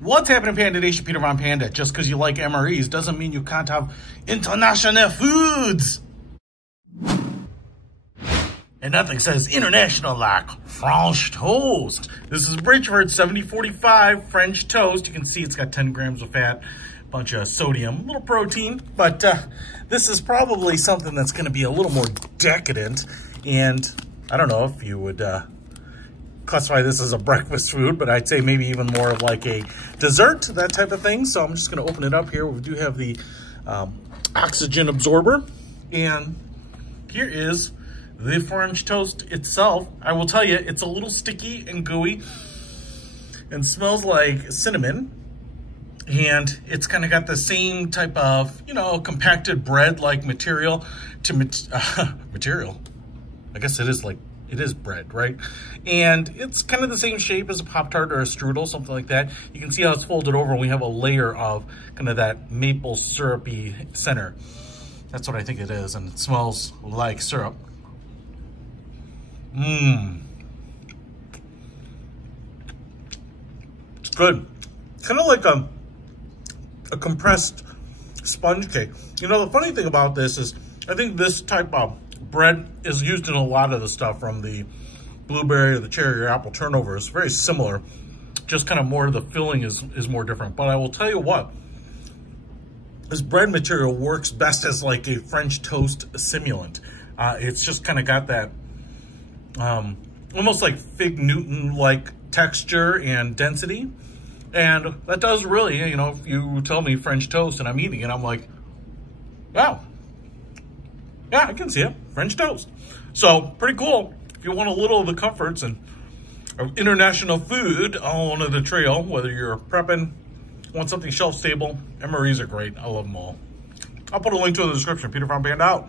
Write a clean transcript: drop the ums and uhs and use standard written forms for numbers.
What's happening, Panda Nation? Peter Von Panda. Just because you like MREs doesn't mean you can't have international foods. And nothing says international like French toast. This is Bridgford 7045 French toast. You can see it's got 10 grams of fat, a bunch of sodium, a little protein. But this is probably something that's going to be a little more decadent. And I don't know if you would classify this as a breakfast food, but I'd say maybe even more of like a dessert, that type of thing. So I'm just going to open it up here. We do have the oxygen absorber. And here is the French toast itself. I will tell you, it's a little sticky and gooey and smells like cinnamon. And it's kind of got the same type of, you know, compacted bread-like material to material. I guess it is bread, right? And it's kind of the same shape as a Pop-Tart or a strudel, something like that. You can see how it's folded over, and we have a layer of kind of that maple syrupy center. That's what I think it is, and it smells like syrup. It's good. Kind of like a compressed sponge cake. You know, the funny thing about this is I think this type of bread is used in a lot of the stuff, from the blueberry or the cherry or apple turnover. It's very similar, just kind of more the filling is more different. But I will tell you what, this bread material works best as like a French toast simulant. It's just kind of got that almost like Fig Newton-like texture and density. And that does really, you know, if you tell me French toast and I'm eating it, I'm like, wow. Yeah, I can see it. French toast. So, pretty cool. If you want a little of the comforts and international food on the trail, whether you're prepping, want something shelf-stable, MREs are great. I love them all. I'll put a link to it in the description. Peter Von Panda out.